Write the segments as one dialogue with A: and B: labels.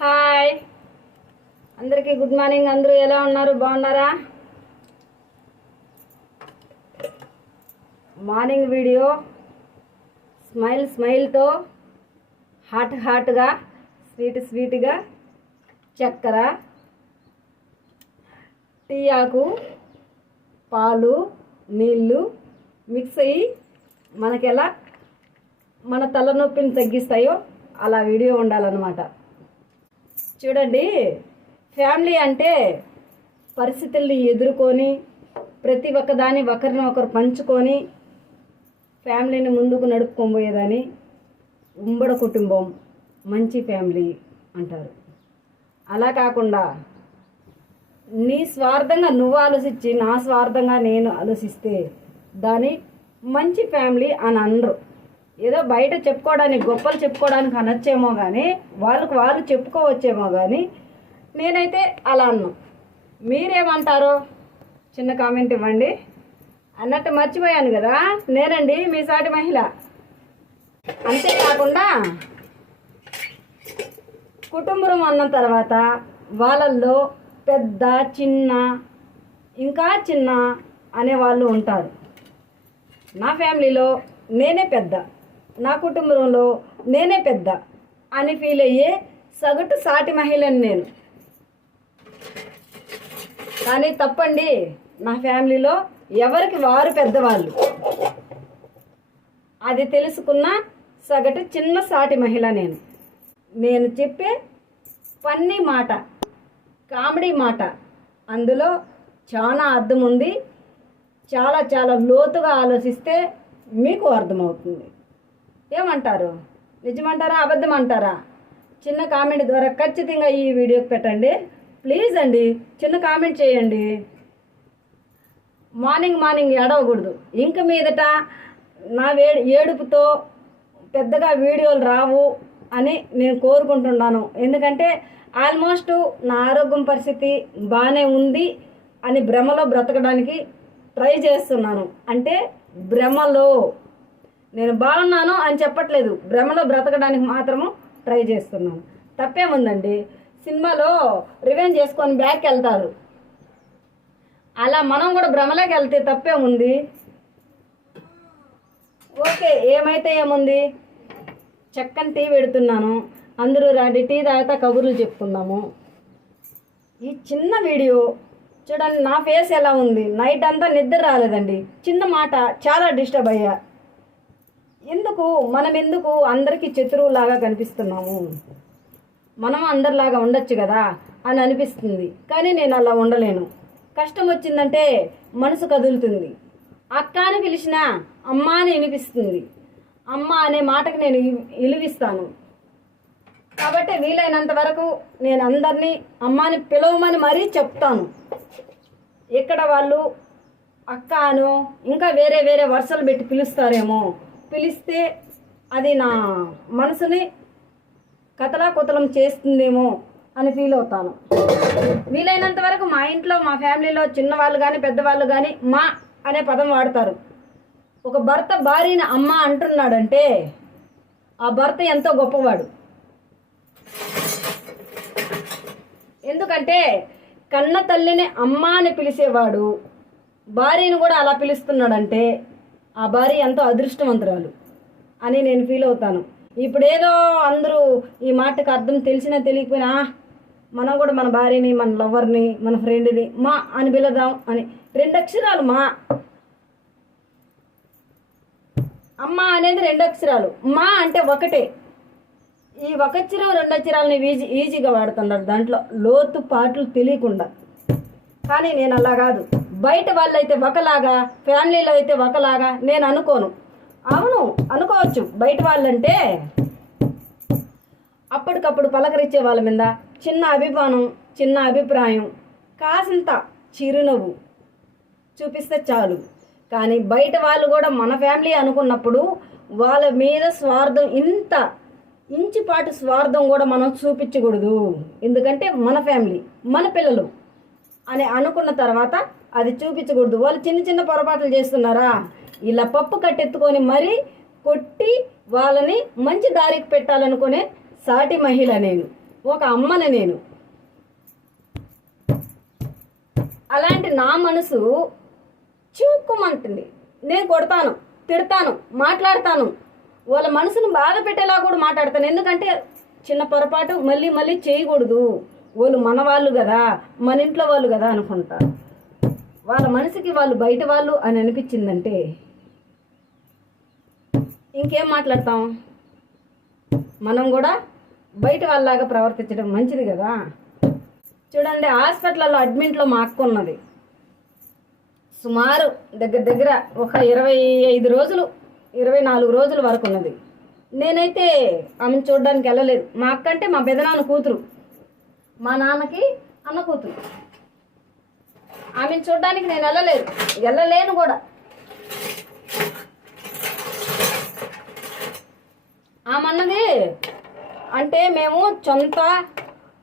A: Hi. అందరికీ good morning. అందరూ ఎలా ఉన్నారు? బాగున్నారా? Morning video. స్మైల్ స్మైల్తో హాట్ హాట్గా స్వీట్ స్వీట్గా చక్కెర టీ ఆకు పాలు నీళ్ళు మిక్స్ అయ్యి మనకెలా మన తలనొప్పిని తగ్గిస్తాయో అలా వీడియో ఉండాలన్నమాట. చూడండి ఫ్యామిలీ అంటే పరిస్థితుల్ని ఎదుర్కొని ప్రతి ఒక్కదాన్ని ఒకరిని ఒకరు పంచుకొని ఫ్యామిలీని ముందుకు నడుపుకోబోయేదాన్ని ఉంబడ కుటుంబం మంచి ఫ్యామిలీ అంటారు. అలా కాకుండా నీ స్వార్థంగా నువ్వు ఆలోచించి నా స్వార్థంగా నేను ఆలోచిస్తే దాని మంచి ఫ్యామిలీ అని అనరు. ఏదో బయట చెప్పుకోవడానికి గొప్పలు చెప్పుకోవడానికి అనొచ్చేమో కానీ వాళ్ళకు వాళ్ళు చెప్పుకోవచ్చేమో కానీ నేనైతే అలా అన్నా. మీరేమంటారో? చిన్న కామెంట్ ఇవ్వండి. అన్నట్టు మర్చిపోయాను కదా. నేనండి మీ సాటి మహిళ. అంతేకాకుండా కుటుంబం అన్న తర్వాత వాళ్ళల్లో పెద్ద చిన్న ఇంకా చిన్న అనే వాళ్ళు ఉంటారు. నా ఫ్యామిలీలో నేనే పెద్ద. నా కుటుంబంలో నేనే పెద్ద అని ఫీల్ అయ్యే సగటు సాటి మహిళని నేను. కానీ తప్పండి నా ఫ్యామిలీలో ఎవరికి వారు పెద్దవాళ్ళు? అది తెలుసుకున్న సగటు చిన్న సాటి మహిళ నేను. నేను చెప్పే ఫన్నీ మాట కామెడీ మాట అందులో చాలా అర్థం ఉంది చాలా చాలా లోతుగా ఆలోచిస్తే మీకు అర్థమవుతుంది. ఏమంటారు? నిజమంటారా? అబద్ధం అంటారా చిన్న కామెంట్ ద్వారా ఖచ్చితంగా ఈ వీడియోకి పెట్టండి. ప్లీజ్ అండి చిన్న కామెంట్ చేయండి. మార్నింగ్ మార్నింగ్ ఏడవకూడదు. ఇంక మీదట నా వే ఏడుపుతో పెద్దగా వీడియోలు రావు అని నేను కోరుకుంటున్నాను. ఎందుకంటే ఆల్మోస్ట్ నా ఆరోగ్యం పరిస్థితి బాగానే ఉంది అని భ్రమలో బ్రతకడానికి ట్రై చేస్తున్నాను. అంటే భ్రమలో నేను బాగున్నాను అని చెప్పట్లేదు. భ్రమలో బ్రతకడానికి మాత్రము ట్రై చేస్తున్నాను. తప్పేముందండి? సినిమాలో రివెంజ్ చేసుకొని బ్యాక్ వెళ్తారు. అలా మనం కూడా భ్రమలోకి వెళ్తే తప్పే ఉంది ఓకే ఏమైతే ఏముంది? చక్కని టీ పెడుతున్నాను. అందరూ రండి టీ తాగితే కబుర్లు చెప్పుకుందాము. ఈ చిన్న వీడియో చూడండి నా ఫేస్ ఎలా ఉంది? నైట్ అంతా నిద్ర రాలేదండి. చిన్న మాట చాలా డిస్టర్బ్ అయ్యా. ఎందుకు? మనం ఎందుకు అందరికీ శత్రువులాగా కనిపిస్తున్నాము? మనం అందరిలాగా ఉండొచ్చు కదా అని అనిపిస్తుంది. కానీ నేను అలా ఉండలేను. కష్టం వచ్చిందంటే మనసు కదులుతుంది. అక్క అని పిలిచినా అమ్మ అని వినిపిస్తుంది. అమ్మ అనే మాటకు నేను ఇ- విలువిస్తాను కాబట్టి వీలైనంత వరకు నేను అందరినీ అమ్మని పిలవమని మరీ చెప్తాను. ఇక్కడ వాళ్ళు అక్క అను ఇంకా వేరే వేరే వరుసలు పెట్టి పిలుస్తారేమో పిలిస్తే అది నా మనసుని కతలాకుతలం చేస్తుందేమో అని ఫీల్ అవుతాను. వీలైనంత వరకు మా ఇంట్లో మా ఫ్యామిలీలో చిన్నవాళ్ళు కానీ పెద్దవాళ్ళు కానీ మా అనే పదం వాడతారు. ఒక భర్త భార్యని అమ్మ అంటున్నాడంటే ఆ భర్త ఎంతో గొప్పవాడు. ఎందుకంటే కన్న తల్లిని అమ్మ అని పిలిచేవాడు భార్యను కూడా అలా పిలుస్తున్నాడంటే ఆ భార్య ఎంతో అదృష్టవంతురాలు అని నేను ఫీల్ అవుతాను. ఇప్పుడేదో అందరూ ఈ మాటకు అర్థం తెలిసినా తెలియకపోయినా మనం కూడా మన భార్యని మన లవర్ని మన ఫ్రెండ్ని మా అని పిలుదాం అని. రెండు అక్షరాలు మా. అమ్మ అనేది రెండు అక్షరాలు. మా అంటే ఒకటే. ఈ ఒక అక్షరం రెండు అక్షరాలని ఈజీ ఈజీగా వాడుతున్నారు దాంట్లో. లోతు పాటలు తెలియకుండా. కానీ నేను అలా కాదు. బయట వాళ్ళైతే ఒకలాగా ఫ్యామిలీలో అయితే ఒకలాగా నేను అనుకోను. అవును అనుకోవచ్చు. బయట వాళ్ళంటే అప్పటికప్పుడు పలకరించే వాళ్ళ మీద చిన్న అభిమానం చిన్న అభిప్రాయం కాసింత చిరునవ్వు చూపిస్తే చాలు. కానీ బయట వాళ్ళు కూడా మన ఫ్యామిలీ అనుకున్నప్పుడు వాళ్ళ మీద స్వార్థం ఇంత ఇంచుపాటు స్వార్థం కూడా మనం చూపించకూడదు. ఎందుకంటే మన ఫ్యామిలీ మన పిల్లలు అని అనుకున్న తర్వాత అది చూపించకూడదు. వాళ్ళు చిన్న చిన్న పొరపాట్లు చేస్తున్నారా? ఇలా పప్పు కట్టెత్తుకొని మరీ కొట్టి వాళ్ళని మంచి దారికి పెట్టాలనుకునే సాటి మహిళ నేను. ఒక అమ్మని నేను. అలాంటి నా మనసు చివుక్కుమంటుంది నేను కొడతాను తిడతాను మాట్లాడతాను. వాళ్ళ మనసును బాధ పెట్టేలా కూడా మాట్లాడతాను. ఎందుకంటే చిన్న పొరపాటు మళ్ళీ మళ్ళీ చేయకూడదు. వాళ్ళు మన వాళ్ళు కదా మన ఇంట్లో వాళ్ళు కదా అనుకుంటారు వాళ్ళ మనసుకి వాళ్ళు బయట వాళ్ళు అని అనిపించిందంటే ఇంకేం మాట్లాడతాం? మనం కూడా బయట వాళ్ళలాగా ప్రవర్తించడం మంచిది కదా? చూడండి హాస్పిటల్లో అడ్మిట్లో మా అక్క ఉన్నది. సుమారు దగ్గర దగ్గర ఒక ఇరవై ఐదు రోజులు ఇరవై నాలుగు రోజుల వరకు ఉన్నది. నేనైతే ఆమెను చూడడానికి వెళ్ళలేదు. మా అక్క అంటే మా పెదనాన్న కూతురు. మా నాన్నకి అన్న కూతురు. ఆమెను చూడడానికి నేను వెళ్ళలేదు వెళ్ళలేను కూడా. ఆమన్నది అంటే మేము సొంత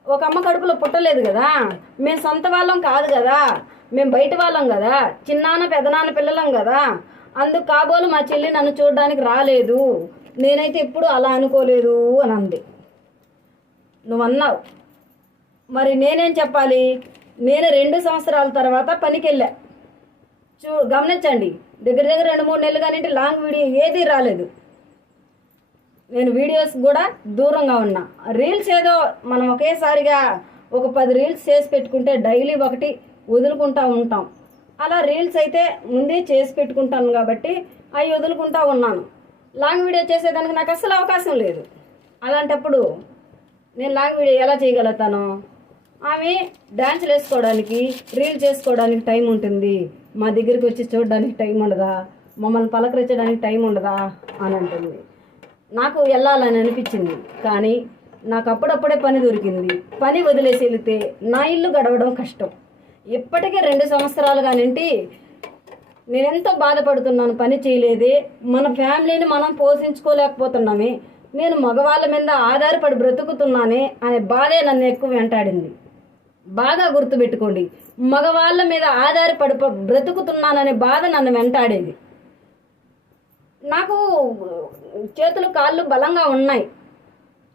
A: ఒక అమ్మ కడుపులో పుట్టలేదు కదా. మేము సొంత వాళ్ళం కాదు కదా. మేము బయట వాళ్ళం కదా. చిన్నాన్న పెదనాన్న పిల్లలం కదా. అందుకు కాబోలు మా చెల్లి నన్ను చూడడానికి రాలేదు. నేనైతే ఎప్పుడు అలా అనుకోలేదు అని అంది. నువ్వు అన్నావు మరి నేనేం చెప్పాలి? నేను రెండు సంవత్సరాల తర్వాత పనికి వెళ్ళా చూ గమనించండి దగ్గర దగ్గర రెండు మూడు నెలలు కానీ లాంగ్ వీడియో ఏది రాలేదు. నేను వీడియోస్ కూడా దూరంగా ఉన్నా. రీల్స్ ఏదో మనం ఒకేసారిగా ఒక పది రీల్స్ చేసి పెట్టుకుంటే డైలీ ఒకటి వదులుకుంటా ఉంటాం. అలా రీల్స్ అయితే ముందే చేసి పెట్టుకుంటాను కాబట్టి అవి వదులుకుంటా ఉన్నాను. లాంగ్ వీడియో చేసేదానికి నాకు అసలు అవకాశం లేదు. అలాంటప్పుడు నేను లాంగ్ వీడియో ఎలా చేయగలుగుతాను? ఆమె డ్యాన్సులు వేసుకోవడానికి రీల్ చేసుకోవడానికి టైం ఉంటుంది. మా దగ్గరికి వచ్చి చూడడానికి టైం ఉండదా? మమ్మల్ని పలకరించడానికి టైం ఉండదా? అని అంటుంది. నాకు వెళ్ళాలని అనిపించింది. కానీ నాకు అప్పుడప్పుడే పని దొరికింది. పని వదిలేసి వెళితే నా ఇల్లు గడవడం కష్టం. ఇప్పటికే రెండు సంవత్సరాలుగా నింటి నేనెంతో బాధపడుతున్నాను. పని చేయలేదే. మన ఫ్యామిలీని మనం పోషించుకోలేకపోతున్నామే. నేను మగవాళ్ళ మీద ఆధారపడి బ్రతుకుతున్నానే అనే బాధే నన్ను ఎక్కువ వెంటాడింది. బాగా గుర్తుపెట్టుకోండి. మగవాళ్ళ మీద ఆధారపడి బ్రతుకుతున్నాననే బాధ నన్ను వెంటాడేది. నాకు చేతులు కాళ్ళు బలంగా ఉన్నాయి.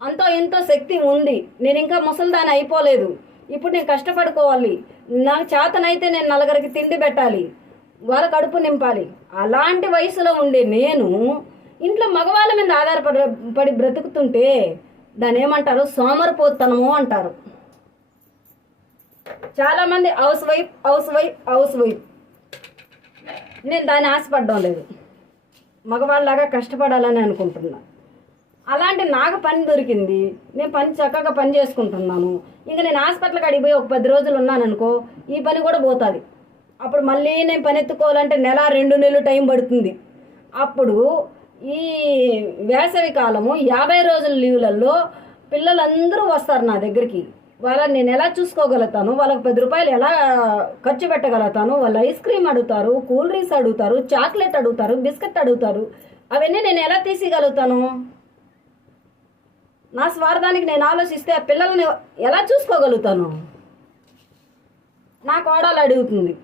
A: అంతో ఎంతో శక్తి ఉంది. నేను ఇంకా ముసలిదాని అయిపోలేదు. ఇప్పుడు నేను కష్టపడుకోవాలి. నాకు చేతనైతే నేను నలుగురికి తిండి పెట్టాలి. వాళ్ళ కడుపు నింపాలి. అలాంటి వయసులో ఉండే నేను ఇంట్లో మగవాళ్ళ మీద ఆధారపడి పడి బ్రతుకుతుంటే దాన్ని ఏమంటారు? సోమరిపోతనము అంటారు. చాలామంది housewife housewife housewife. నేను దాన్ని ఆశపడడం లేదు. మగవాళ్ళలాగా కష్టపడాలని అనుకుంటున్నా. అలాంటి నాకు పని దొరికింది. నేను పని చక్కగా పని చేసుకుంటున్నాను. ఇంకా నేను హాస్పిటల్కి అడిగిపోయి ఒక పది రోజులు ఉన్నాను అనుకో ఈ పని కూడా పోతుంది. అప్పుడు మళ్ళీ నేను పని ఎత్తుకోవాలంటే నెల రెండు నెలలు టైం పడుతుంది. అప్పుడు ఈ వేసవి కాలము యాభై రోజుల లీవులలో పిల్లలందరూ వస్తారు నా దగ్గరికి. వాళ్ళని నేను ఎలా చూసుకోగలుగుతాను? వాళ్ళకి పది రూపాయలు ఎలా ఖర్చు పెట్టగలుగుతాను? వాళ్ళు ఐస్ క్రీమ్ అడుగుతారు కూల్ డ్రింక్స్ అడుగుతారు చాక్లెట్ అడుగుతారు బిస్కెట్ అడుగుతారు. అవన్నీ నేను ఎలా తీసిగలుగుతాను? నా స్వార్థానికి నేను ఆలోచిస్తే ఆ పిల్లల్ని ఎలా చూసుకోగలుగుతాను? నా కోడలు అడుగుతుంది.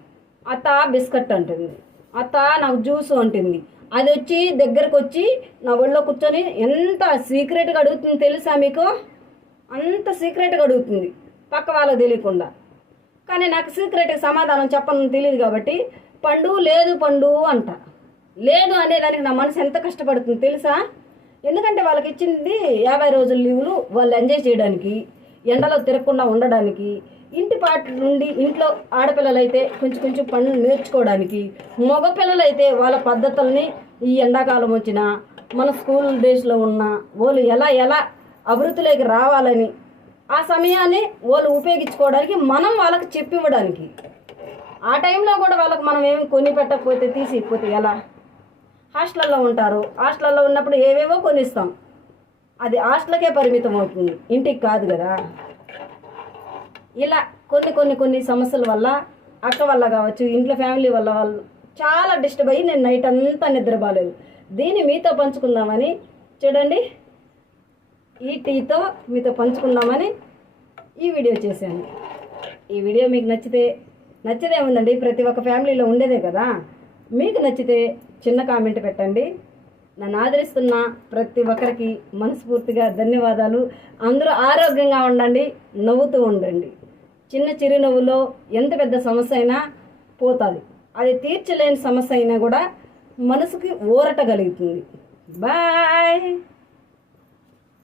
A: అత్త బిస్కెట్ అంటుంది. అత్త నాకు జ్యూస్ అంటుంది. అది వచ్చి దగ్గరకు వచ్చి నా ఒళ్ళో కూర్చొని ఎంత సీక్రెట్గా అడుగుతుంది తెలుసా మీకు? అంత సీక్రెట్గా అడుగుతుంది పక్క వాళ్ళకి తెలియకుండా. కానీ నాకు సీక్రెట్గా సమాధానం చెప్పను తెలియదు కాబట్టి పండు లేదు పండు అంట. లేదు అనేదానికి నా మనసు ఎంత కష్టపడుతుంది తెలుసా? ఎందుకంటే వాళ్ళకి ఇచ్చింది యాభై రోజుల లీవులు వాళ్ళు ఎంజాయ్ చేయడానికి ఎండలో తిరగకుండా ఉండడానికి ఇంటి పాట నుండి ఇంట్లో ఆడపిల్లలైతే కొంచెం కొంచెం పనులు నేర్చుకోవడానికి మగపిల్లలైతే వాళ్ళ పద్ధతుల్ని ఈ ఎండాకాలం వచ్చిన మన స్కూల్ డేస్లో ఉన్న వాళ్ళు ఎలా ఎలా అభివృద్ధిలోకి రావాలని ఆ సమయాన్ని వాళ్ళు ఉపయోగించుకోవడానికి మనం వాళ్ళకి చెప్పివ్వడానికి. ఆ టైంలో కూడా వాళ్ళకి మనం ఏమి కొని పెట్టకపోతే తీసిపోతే ఎలా? హాస్టల్లో ఉంటారు. హాస్టల్లో ఉన్నప్పుడు ఏవేవో కొనిస్తాం. అది హాస్టల్కే పరిమితం అవుతుంది. ఇంటికి కాదు కదా. ఇలా కొన్ని కొన్ని కొన్ని సమస్యల వల్ల అక్క వల్ల కావచ్చు ఇంట్లో ఫ్యామిలీ వల్ల వాళ్ళు చాలా డిస్టర్బ్ అయ్యి నేను నైట్ అంతా నిద్ర నిద్రపోలేదు. దీన్ని మీతో పంచుకుందామని చూడండి. ఈ టీతో మీతో పంచుకుందామని ఈ వీడియో చేశాను. ఈ వీడియో మీకు నచ్చితే నచ్చదే ఉందండి ప్రతి ఒక్క ఫ్యామిలీలో ఉండేదే కదా. మీకు నచ్చితే చిన్న కామెంట్ పెట్టండి. నన్ను ఆదరిస్తున్న ప్రతి ఒక్కరికి మనస్ఫూర్తిగా ధన్యవాదాలు. అందరూ ఆరోగ్యంగా ఉండండి నవ్వుతూ ఉండండి. చిన్న చిరునవ్వులో ఎంత పెద్ద సమస్య అయినా పోతుంది. అది తీర్చలేని సమస్య అయినా కూడా మనసుకి ఊరట కలుగుతుంది బాయ్!